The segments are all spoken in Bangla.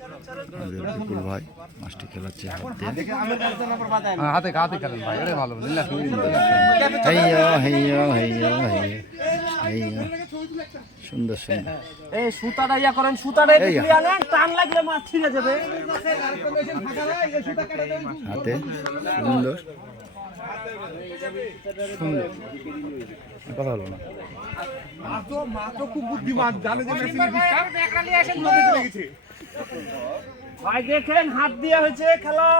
বিপুল ভাই মাছটি খেলাচ্ছে হাতে হাতে খেলেন ভাই, এটাই ভালো। সুন্দর সুন্দর এই সুতাটা ইয়া করেন, সুতাটা একটু আনেন, টান লাগলে মাছ ছিঁড়ে যাবে। হাতে সুন্দর সুন্দর কথা হলো না। ভাই দেখেন হাত দিয়ে হয়েছে খেলা,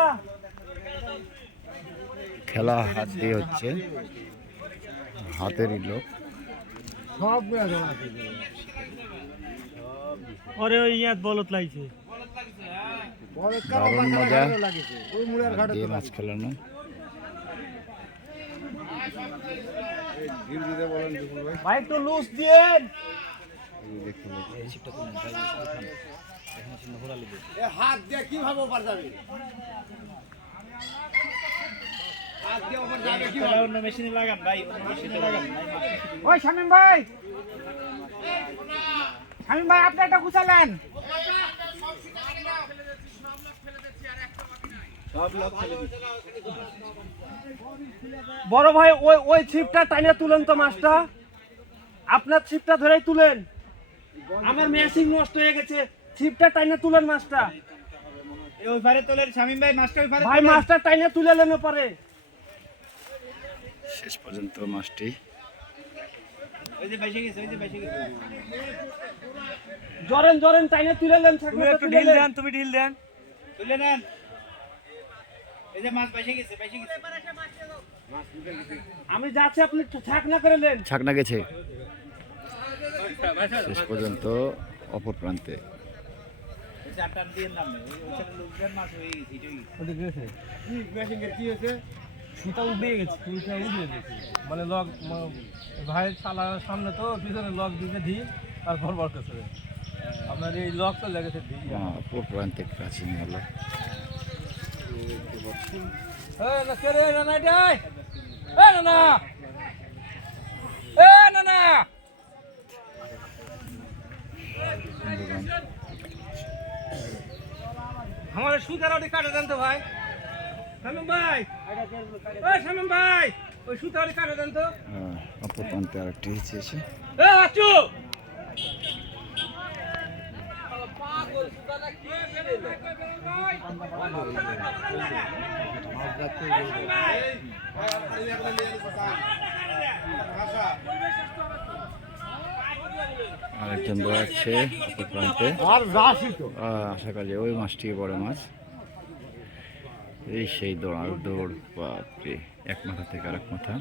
খেলা হাত দিয়ে হচ্ছে, হাতেরই লোক। ওরে ওই ইয়াত বলত লাগছে, দারুণ মজা হাত দিয়ে মাছ খেলানো। ভাই একটু লুজ দিয়েন। হাত দিয়ে কিভাবে ওপার যাবে? হাত দিয়ে ওপার যাবে কিভাবে? অন্য মেশিনে লাগান ভাই, অন্য মেশিনে লাগান। ওই শামিম ভাই, শামিম ভাই আপনি একটা গুছালেন। বড় ভাই ওই ওই ছিপটা টাইনে তুলেন তো মাছটা, আপনার ছিপটা ধরেই তুলেন। আমার মেশিন নষ্ট হয়ে গেছে, ছিপটা টাইনে তুলেন মাছটা। ওই পারে তোলেন শামিম ভাই, মাছটা ওই পারে ভাই, মাছটা টাইনে তুলে নেন পারে। শেষ পর্যন্ত মাছটি ওই যে বেশি গেছে, ওই যে বেশি গেছে। জরেন জরেন টাইনে তুলে নেন, তুমি একটু ঢিল দেন, তুমি ঢিল দেন, তুলে নেন। এই যে মাছ বেশি গেছে, বেশি গেছে। আমি যাচ্ছি, আপনি ছাকনা করে নেন। ছাকনা গেছে শেষ পর্যন্ত অপর প্রান্তে। সুতা উঠে গেছে, সুতা উঠে গেছে, মানে লক ভাইয়ের চালার সামনে তো পিছনে লক দিতে দিই, তারপর বর কাছে আপনার এই লক তো লেগেছে। অপর প্রান্তে কাছে নিয়ে হলো। আমার সুতার ওটি কাটে দেন তো ভাই, শামিম ভাই, ওই শামিম ভাই, ওই সুতার ওটি কাটে দেন তো। অপর প্রান্তে আরেকটি হিচেছে। আচু আরেকজন দৌড়াচ্ছে অপর প্রান্তে। আশা করি ওই মাছটি বড় মাছ। এই সেই দৌড় দৌড়, বাপরে, এক মাথা থেকে আরেক মাথা।